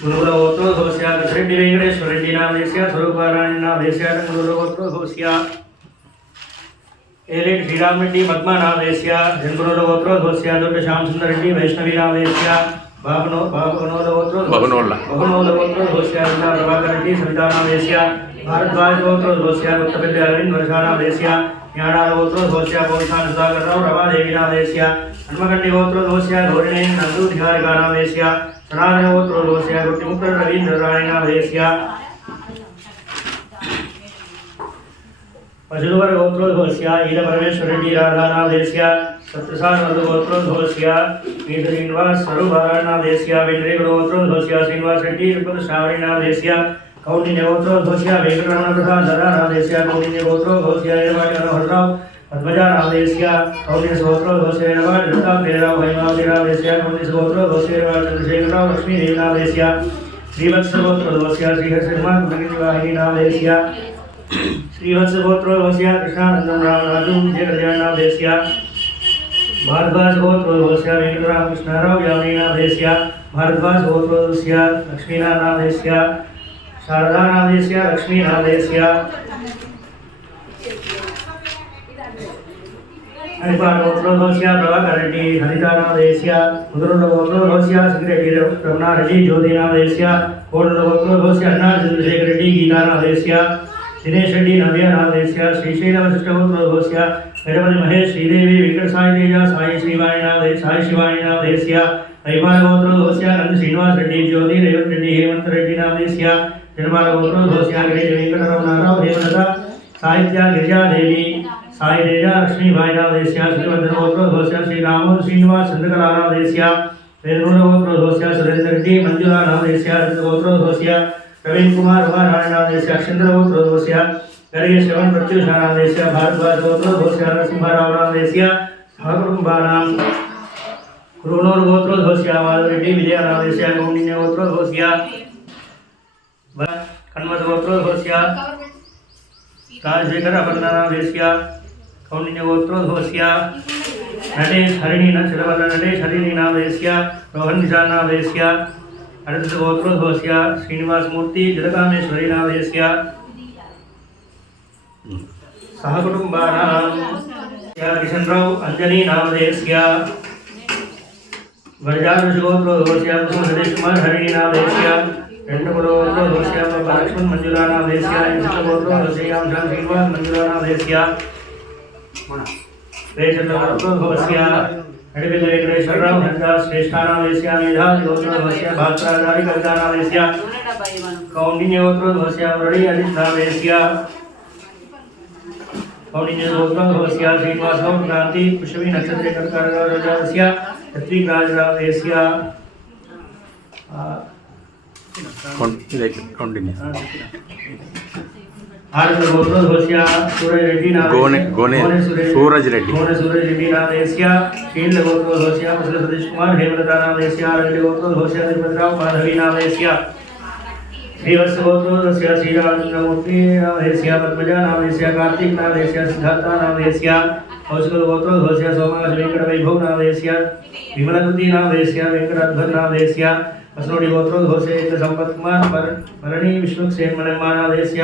गुरुगोत्रोद्भवस्य दशरेड्डी वेंकटेश्वरेड्डी नामधेयस्य स्वरूपारायण नामधेयस्य गुरुगोत्रोद्भवस्य AILET Shriram Reddy Padma नामधेयस्य जन्गुरुगोत्रोद्भवस्य Dodda Shyam सुंदर रेड्डी वैष्णवी नामधेयस्य बाबनोदगोत्रोद्भवस्य प्रभाकर रेड्डी सविता नामधेयस्य भारद्वाज गोत्रोद्भवस्य उत्तरपेल्लि अरविंद वर्षा नामधेयस्य न्याडाल गोत्रोद्भवस्य पौंसान सुधाकर राव रमादेवी नामधेयस्य हनुमकंडी गोत्रोद्भवस्य गौरिणी नंदू धिकारिका नामधेयस्य सनातन गोत्रोद्भवस्य गुट्टिमुक्तर रवींद्र राय नामधेयस्य पशुवर गोत्रोद्भवस्य ईद परमेश्वर रेड्डी राधा नामधेयस्य सत्रसार मधु गोत्रोद्भवस्य वीर श्रीनिवास स्वरूपारायण नामधेयस्य वेंकटेश्वर गोत्रोद्भवस्य श्रीनिवास रेड्डी तिरुपति श्रावणी नामधेयस्य कौंडिन्य गोत्रोद्भवस्य वेंकटरमण प्रसाद दरा नामधेयस्य कौंडिन्य गोत्रोद्भवस्य एरवाड़ी मनोहरराव पद्मजा नामधेयस्य कौंडिन्य गोत्रोद्भवस्य एरवाड़ी दत्तात्रेयराव हेमावती नामधेयस्य कौंडिन्य गोत्रोद्भवस्य एरवाड़ी चंद्रशेखरराव लक्ष्मीदेवी नामधेयस्य श्रीवत्स गोत्रोद्भवस्य श्रीहर्षमान कुटुंबवाहिनी नामधेयस्य श्रीवत्स गोत्रोद्भवस्य कृष्णानंदन रामराजू विजयकल्याण नामधेयस्य भारद्वाज गोत्रोद्भवस्य वेंकटरामकृष्णराव यामिनी नामधेयस्य भारद्वाज गोत्रोद्भवस्य लक्ष्मीनाथ नामधेयस्य शारदा नामधेयस्य लक्ष्मी नामधेयस्य हरिपाल गोत्रोद्भवस्य प्रभाकर रेड्डी हरिता नामधेयस्य मुदुरुल गोत्रोद्भवस्य सिंगरेड्डी रमणा रेड्डी ज्योति नामधेयस्य कोडल गोत्रोद्भवस्य अन्ना चंद्रशेखर रेड्डी गीता नामधेयस्य दिनेश रेड्डी नव्या नामधेयस्य श्रीशैल वशिष्ठ गोत्रोद्भवस्य गणपति महेश श्रीदेवी वेंकट साई तेजा साई शिवानी नामधेयस्य हरिपाल गोत्रोद्भवस्य नंद श्रीनिवास रेड्डी ज्योति रेवंत रेड्डी हेमंत रेड्डी नामधेयस्य निर्मल गोत्रोद्भवस्य गिरिज वेंकटरमणाराव हेमलता साहित्या गिरिजा देवी साई तेजा लक्ष्मी भाई नामधेयस्य श्रीवर्धन गोत्रोद्भवस्य श्री रामोद श्रीनिवास चंद्रकला नामधेयस्य वेदनूर गोत्रोद्भवस्य सुरेंद्र रेड्डी मंजुला नामधेयस्य गोत्रोद्भवस्य प्रवीण कुमार उमारायण नामधेयस्य अक्षेंद्र गोत्रोद्भवस्य गर्गे श्रवण प्रत्युषा नामधेयस्य भारद्वाज गोत्रोद्भवस्य नरसिंहराव नामधेयस्य सहकुटुंबानां कुरुनूर गोत्रोद्भवस्य माधव रेड्डी विजय नामधेयस्य कौंडिन्य गोत्रोद्भवस्य कन्वद गोत्रोद्भवस्य राजशेखर अपर्णा नामधेयस्य कौंडिन्य गोत्रोद्भवस्य नटेश हरिणी चिरवल नटेश हरिणी नामधेयस्य रोहन निशान नामधेयस्य अरविंद गोत्रोद्भवस्य श्रीनिवास मूर्ति जगकामेश्वरी नामधेयस्य सहकुटुंबानां किशनराव अंजनी नामधेयस्य वरजारुष गोत्रोद्भवस्य सतीश कुमार हरिणी नामधेयस्य गोत्रोद्भवस्य लक्ष्मण मंजुला नामधेयस्य गोत्रोद्भवस्य श्रीनिवास मंजुला नामधेयस्य गोत्रोद्भवस्य अडविल वेंकटेश्वरराव हंसा श्रेष्ठा नामधेयस्य मेधावी गोत्रोद्भवस्य भास्कराचार्य कविता नामधेयस्य कौंडिन्य गोत्रोद्भवस्य मुरली अजित नामधेयस्य कौंडिन्य गोत्रोद्भवस्य श्रीनिवास गौड़ क्रांति पुष्पी नक्षत्र कर्कटराजस्य ऋत्विक राज नामधेयस्य आनंद गोत्रोद्भवस्य सूरज रेड्डी सूरज रेड्डी नामधेयस्य शील गोत्रोद्भवस्य मुसल सतीश कुमार हेमलता नामधेयस्य आरण्य गोत्रोद्भवस्य तिरुपतिराव माधवी नामधेयस्य श्रीवत्स गोत्रोद्भवस्य श्रीरामचंद्रमूर्ति नामधेयस्य पद्मजा नामधेयस्य कार्तिक नामधेयस्य सिद्धार्थ नामधेयस्य कौशिक गोत्रोद्भवस्य सोमास वेंकट वैभव नामधेयस्य विमलकृति नामधेयस्य वेंकटाध्वर नामधेयस्य असनोडी गोत्रोद्भवस्य इंद्र संपत कुमार भरणी विष्णुसेन मनम्मा नामधेयस्य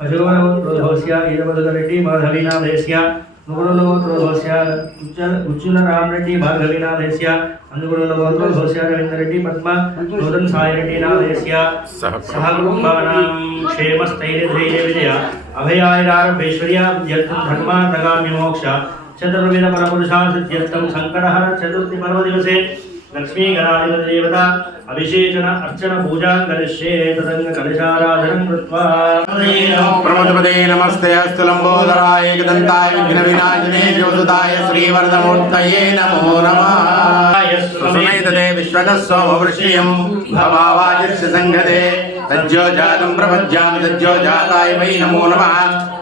अशोकन गोत्रोद्भवस्य ईरभद्र रेड्डी माधवी नामधेयस्य नुगुरुल गोत्रोद्भवस्य उच्चुल राम रेड्डी भार्गवी नामधेयस्य अनुगुरुल गोत्रोद्भवस्य रवींद्र रेड्डी पद्मा नूतन साई रेड्डी नामधेयस्य सहकुटुंबानां क्षेमस्थैर्यधैर्य विजय अभयारारभेश्वर्या धर्मार्थगाम्य मोक्ष चतुर्विध परपुरुषार्थ सिद्ध्यर्थं संकटहर चतुर्थी पर्व दिवसे लक्ष्मी गणाधिपति देवता अभिषेचन अर्चन पूजा करिष्ये तदंग कलशाराधनं कृत्वा प्रमोदपदे नमस्ते अस्तु लंबोदराय एकदंताय विघ्न विनाशने ज्योतिदाय श्रीवरदमूर्तये नमो नमः सुनैतते विश्वतः सोमवृष्टियं भवावाजिर्ष संघते तज्जो जातं प्रपज्यामि तज्जो जाताय वै नमो नमः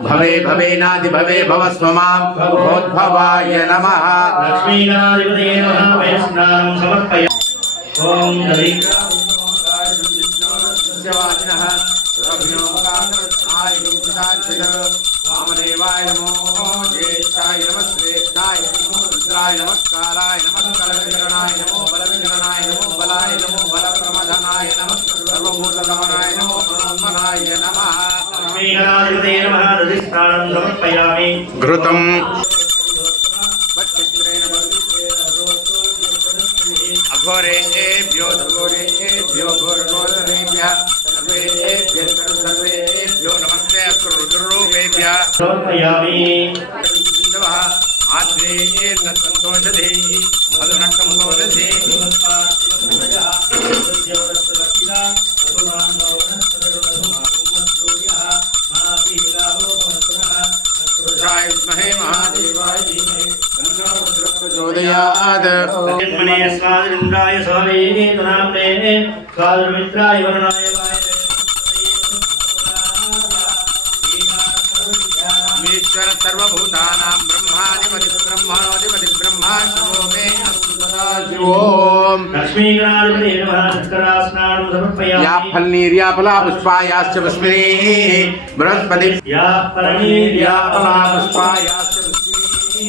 भवे भवे नादि भवे भवस्व मां भवोद्भवाय नमः लक्ष्मी गणाधिपति नमः वैष्णवं समर्पय ओम नमः वामदेवाय नमो ज्येष्ठाय नमः श्रेष्ठाय रुद्राय नमस्काराय नमः कलविकरणाय नमो बलविकरणाय नमो बलाय नमो बलप्रमथनाय नमः गणाधिपतये नमः दधिस्नानं समर्पयामि घृतं अघोरेभ्यो घोरेभ्यः सर्वेभ्यो नमस्ते अस्तु रुद्ररूपेभ्यः समर्पयामि आद्रेण सन्तोषधे मधुनक्तमुदोदधे विद्महे महादेवाय धीमहि तन्नो रुद्रः प्रचोदयात् यत्मने स्वादिन्द्राय स्वामेः तदाम्ने स्वादमित्राय वरुणाय ईश्वर सर्वभूतानां ब्रह्माधिपति ब्रह्मा शिवो मे अस्तु सदाशिवो लक्ष्मीगणाधिपतये नमः शर्करास्नानं समर्पयामि या फलनीर्या फला पुष्पायाश्च पुष्पिनी बृहस्पति या फलनीर्या फला पुष्पायाश्च पुष्पिनी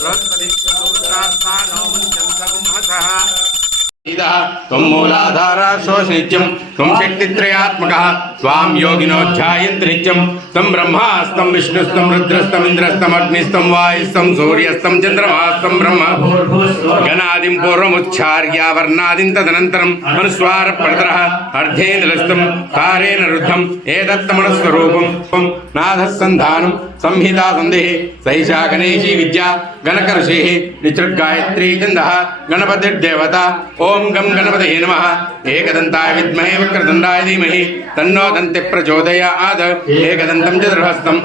बृहस्पति चतुर्थास्मानो मुञ्चन्तकुंहसः त्वं मूलाधारा सोऽनित्यं त्वं शक्तित्रयात्मकः त्वां योगिनो ध्यायन्ति नित्यं त्वं ब्रह्मास्तं विष्णुस्तं रुद्रस्तं इन्द्रस्तं अग्निस्तं वायुस्तं सूर्यस्तं चन्द्रमास्तं ब्रह्म गणादिं पूर्वमुच्चार्य वर्णादिं तदनन्तरं अनुस्वारपरतरः अर्धेन लस्तं तारेण रुद्धम् एतत्तमनस्वरूपं त्वं नाथः सन्धानं संहिता सन्देः सैषा गणेशी विद्या गणकऋषेः निचृगायत्री छन्दः गणपतिर्देवता ओम गं गणपतये नमः एकदन्ताय विद्महे वक्रतुण्डाय धीमहि तन्नो दन्तिः प्रचोदयात् एकदन्तं चतुर्हस्तं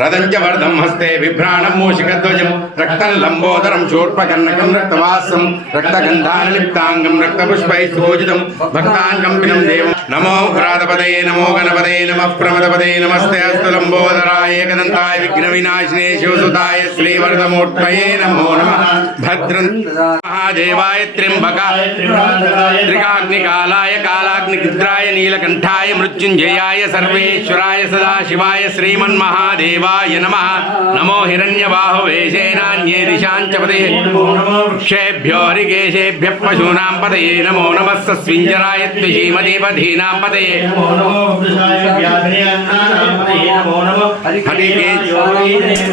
रथं च वर्धं हस्ते बिभ्राणं मूषिकध्वजं रक्तं लम्बोदरं शूर्पकर्णकं रक्तवासं रक्तगन्धानुलिप्ताङ्गं रक्तपुष्पैः सुपूजितं भक्ताङ्गम्पिनं देवं नमो व्रातपदये नमो गणपतये नमः प्रमदपदये नमस्ते अस्तु लम्बोदराय एकदन्ताय विघ्नविनाशिने शिवसुताय श्रीवरदमूर्तये नमो नमः भद्रं महादेवाय त्र्यंबकाय त्रिकाग्निकालाय कालाग्निरुद्राय नीलकंठाय मृत्युंजयाय सर्वेश्वराय सदाशिवाय श्रीमन्महादेवाय नमः नमो हिरण्यबाहवे सेनान्ये दिशाञ्च पतये वृक्षेभ्यो हरिकेशेभ्यः पशूनां पतये नमो नमः सस्विञ्जराय त्रिशीमतीपधीनां पतये हरिकेश